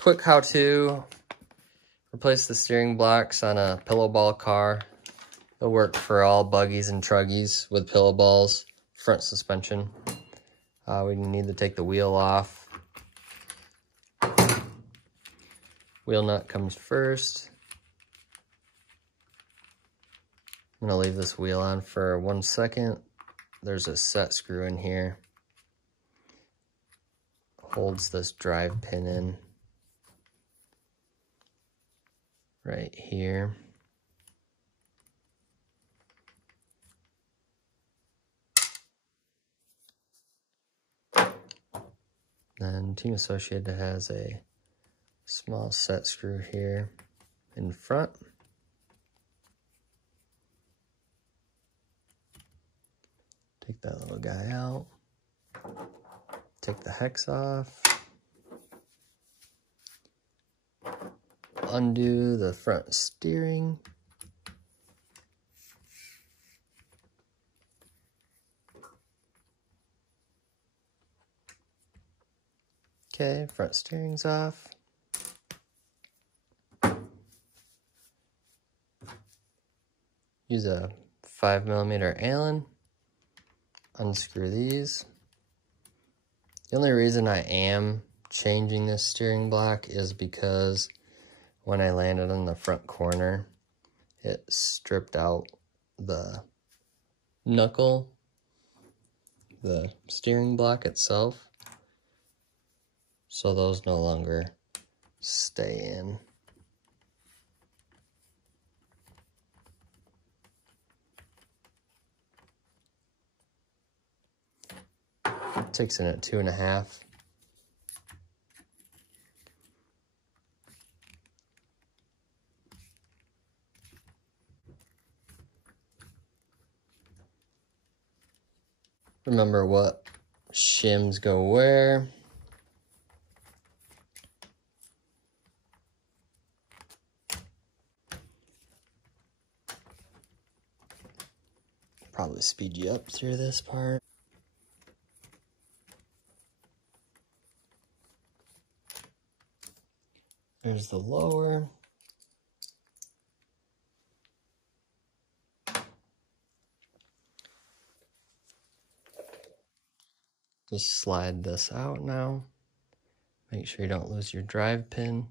quick how-to. Replace the steering blocks on a pillow ball car. It'll work for all buggies and truggies with pillow balls, front suspension. We need to take the wheel off. Wheel nut comes first. I'm gonna leave this wheel on for 1 second. There's a set screw in here. Holds this drive pin in right here. Then Team Associated has a small set screw here in front. Take that little guy out. Take the hex off. Undo the front steering. Okay, front steering's off. Use a 5mm Allen. Unscrew these. The only reason I am changing this steering block is because when I landed on the front corner, it stripped out the knuckle, the steering block itself. So those no longer stay in. It takes in at 2.5. Remember what shims go where. Probably speed you up through this part. There's the lower. Just slide this out now. Make sure you don't lose your drive pin.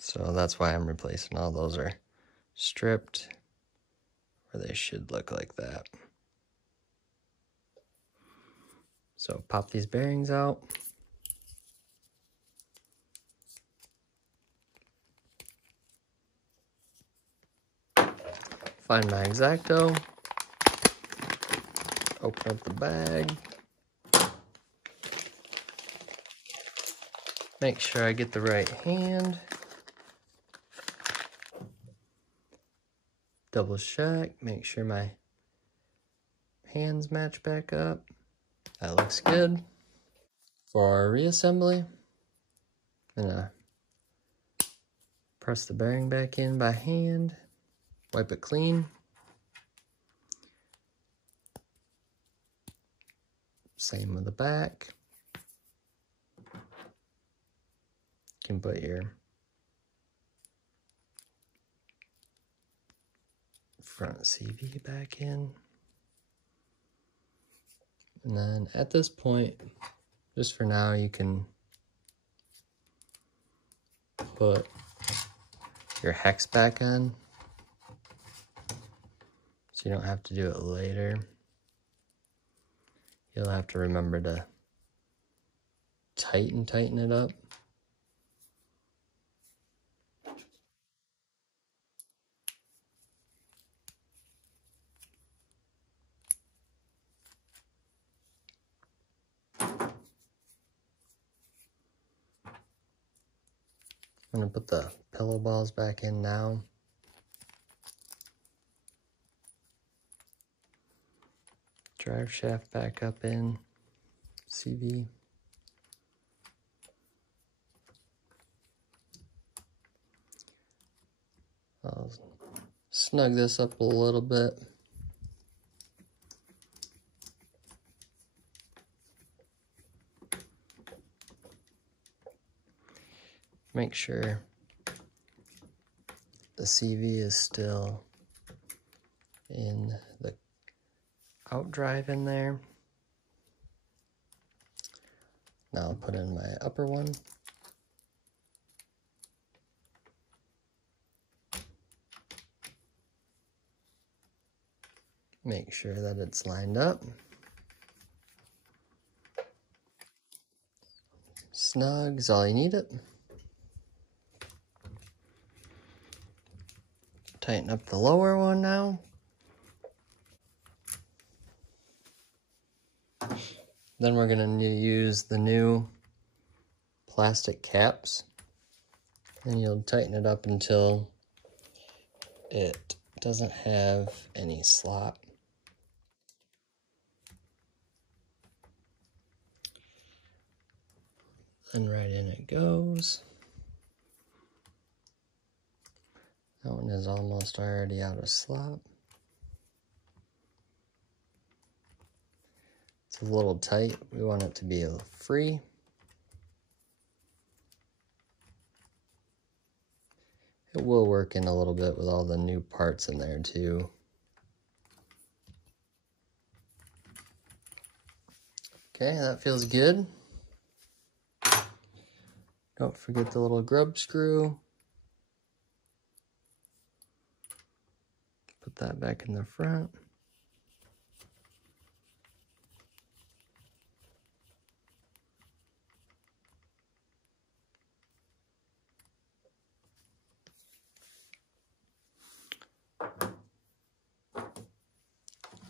So that's why I'm replacing all those are stripped, or they should look like that. So pop these bearings out. Find my X-Acto. Open up the bag. Make sure I get the right hand. Double check, make sure my hands match back up. That looks good. For our reassembly, I'm gonna press the bearing back in by hand, wipe it clean. Same with the back. You can put your front CV back in. And then at this point, just for now, you can put your hex back on, so you don't have to do it later. You'll have to remember to tighten it up. I'm gonna put the pillow balls back in now. Drive shaft back up in, CV. I'll snug this up a little bit. Make sure the CV is still in the outdrive in there. Now I'll put in my upper one. Make sure that it's lined up. Snug is all you need it. Tighten up the lower one now. Then we're going to use the new plastic caps. And you'll tighten it up until it doesn't have any slop. And right in it goes. That one is almost already out of slop. It's a little tight. We want it to be free. It will work in a little bit with all the new parts in there too. Okay, that feels good. Don't forget the little grub screw. Put that back in the front.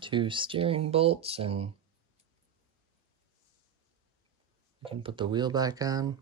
Two steering bolts, and you can put the wheel back on.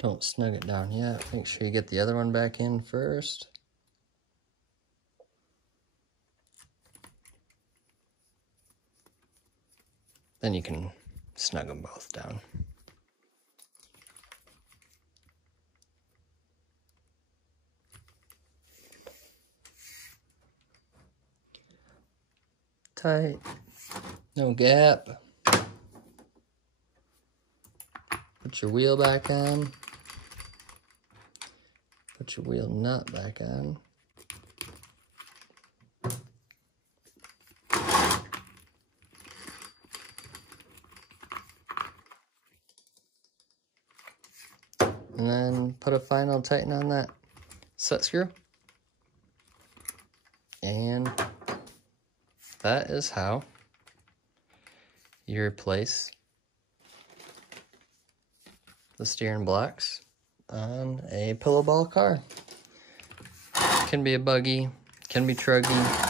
Don't snug it down yet. Make sure you get the other one back in first. Then you can snug them both down. Tight, no gap. Put your wheel back on. Put your wheel nut back on. And then put a final tighten on that set screw. And that is how you replace the steering blocks on a pillow ball car. Can be a buggy, can be truggy,